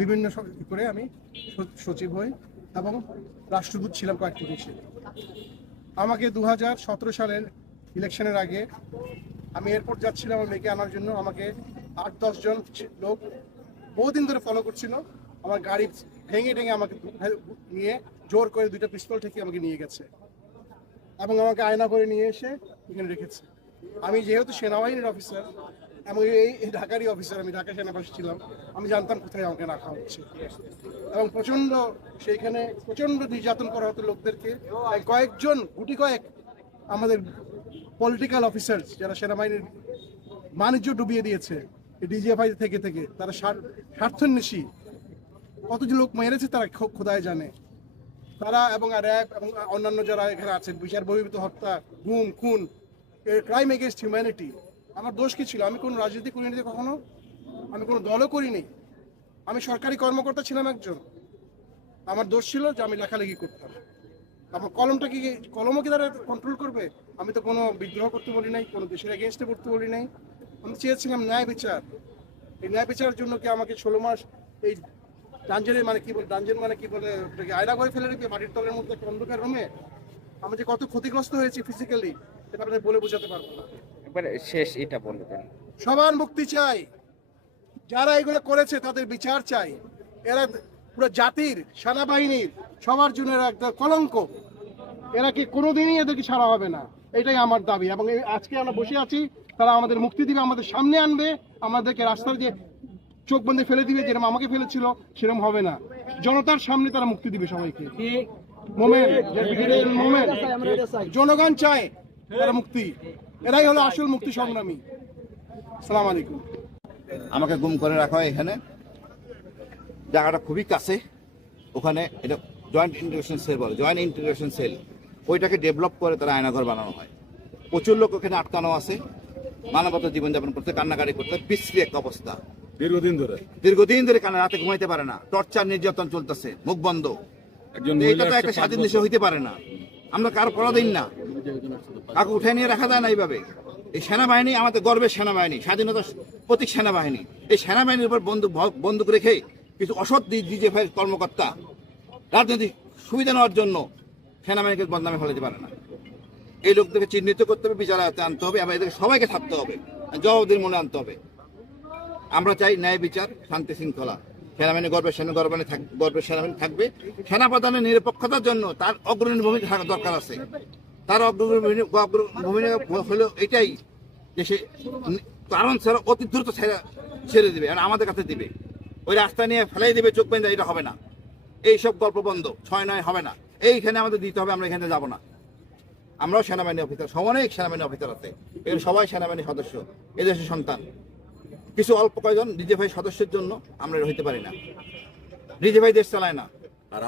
বিভিন্ন করে আমি সচিব হই এবং রাষ্ট্রদূত ছিলাম কয়েকটি দেশে। আমাকে 2017 সালের ইলেকশনের আগে আমি এয়ারপোর্ট যাচ্ছিলাম আমার মেয়েকে আনার জন্য। আমাকে 8-10 জন লোক বহুদিন ধরে ফলো করছিল। আমার গাড়ি ভেঙে আমাকে নিয়ে জোর করে 2টা পিস্তল থেকে আমাকে নিয়ে গেছে এবং আমাকে আয়না করে নিয়ে এসে এখানে রেখেছে। আমি যেহেতু সেনাবাহিনীর অফিসার এবং এই ঢাকারই অফিসার, আমি ঢাকা সেনাবাসী ছিলাম, আমি জানতাম কোথায় আমাকে রাখা হচ্ছে এবং সেইখানে প্রচণ্ড নির্যাতন করা হতো লোকদেরকে। কয়েকজন গুটি কয়েক আমাদের পলিটিক্যাল অফিসার যারা সেনাবাহিনীর বাণিজ্য ডুবিয়ে দিয়েছে ডিজিএফআই থেকে তারা স্বার্থান্বেষী কত যে লোক মেরেছে তারা খোদায় জানে। তারা এবং র্যাব এবং অন্যান্য যারা এখানে আছেন, বিচার বহির্ভূত হত্যা, গুম, খুন, ক্রাইম এগেনস্ট হিউম্যানিটি। আমার দোষ কি ছিল? আমি কোনো রাজনীতি করিনি কখনো, আমি কোনো দলও করিনি, আমি সরকারি কর্মকর্তা ছিলাম একজন। আমার দোষ ছিল যে আমি লেখালেখি করতাম। আমার কলমও কি তারা কন্ট্রোল করবে? আমি তো কোনো বিদ্রোহ করতে বলি নাই, কোনো দেশের এগেনস্টে করতে বলি নাই। আমি চেয়েছিলাম ন্যায় বিচার। এই ন্যায় বিচারের জন্য কি আমাকে 16 মাস এই ডাঞ্জেনের ডাঞ্জেন মানে কি বলে আয়না করে ফেলে রেখে মাটির তলের মধ্যে একটা অন্ধকার রুমে আমি যে কত ক্ষতিগ্রস্ত হয়েছি ফিজিক্যালি, সেটা আপনাদের বলে বোঝাতে পারবো না। একবার শেষ এটা বলবেন। সবার মুক্তি চাই, যারা এগুলো করেছে তাদের বিচার চাই। এরা পুরো জাতির, সেনাবাহিনীর সবার জন্য এরা একটা কলঙ্ক। এরা কি কোনোদিনই এদেরকে ছাড়া হবে না, এটাই আমার দাবি। এবং আজকে আমরা বসে আছি, তারা আমাদের মুক্তি দিবে, আমাদের সামনে আনবে, আমাদেরকে রাস্তার যে চোখ বন্ধে ফেলে দিবে, যেরকম আমাকে ফেলেছিল সেরকম হবে না। জনতার সামনে তারা মুক্তি দিবে সবাইকে। জনগণ চায় তারা মুক্তি, এরাই হলো আসল মুক্তি সংগ্রামী। আসসালামু আলাইকুম। আমাকে গুম করে রাখা হয় এখানে, জায়গাটা খুবই কাছে। ওখানে এটা জয়েন্ট ইন্টিগ্রেশন সেল বলে, জয়েন্ট ইন্টিগ্রেশন সেল, ওইটাকে ডেভেলপ করে তারা আয়নাঘর বানানো হয়। প্রচুর লোক ওখানে আটকানো আছে, মানবতা জীবনযাপন করতে, কান্নাকাটি করতে, বিশ্রী এক অবস্থা। দীর্ঘদিন ধরে কানে রাতে ঘুমাইতে পারে না, টর্চার নির্যাতন চলতেছে, মুখ বন্ধ। এটা তো একটা স্বাধীন দেশে হইতে পারে না। আমরা কারো করা দিন না, কাউকে উঠে নিয়ে রাখা যায় না এইভাবে। এই সেনাবাহিনী আমাদের গর্বের সেনাবাহিনী, স্বাধীনতার প্রতীক সেনাবাহিনী। এই সেনাবাহিনীর উপর বন্দুক রেখে কিছু অসৎ ডিজিএফআই কর্মকর্তা রাজনৈতিক সুবিধা নেওয়ার জন্য সেনাবাহিনীকে বদনামে ফেলাতে পারে না। এই লোকদেরকে চিহ্নিত করতে হবে, বিচারে আনতে হবে এবং এদেরকে সবাইকে থাকতে হবে, জবাবদিহির মনে আনতে হবে। আমরা চাই ন্যায় বিচার, শান্তি শৃঙ্খলা। সেনাবাহিনী গর্বের সেনাবাহিনী থাকবে। সেনাপ্রধানের নিরপেক্ষতার জন্য তার অগ্রণী ভূমিকা থাকা দরকার আছে। তার ভূমিকা হলো এটাই যে সে কারণ ছাড়া অতি দ্রুত ছেড়ে দিবে, আর আমাদের কাছে দিবে। ওই রাস্তা নিয়ে ফেলাই দিবে, চোখ বেঁধে, এটা হবে না। এইসব গল্প বন্ধ, 6-9 হবে না। এইখানে আমাদের দিতে হবে, আমরা এখানে যাবো না। আমরাও সেনাবাহিনী অফিসার, অনেক সেনাবাহিনী অফিসার আছে, এগুলো সবাই সেনাবাহিনীর সদস্য, এদেশের সন্তান। কিছু অল্প কয়েকজন ডিজিএফআই সদস্যের জন্য আমরা হইতে পারি না। ডিজিএফআই দেশ চালায় না। আর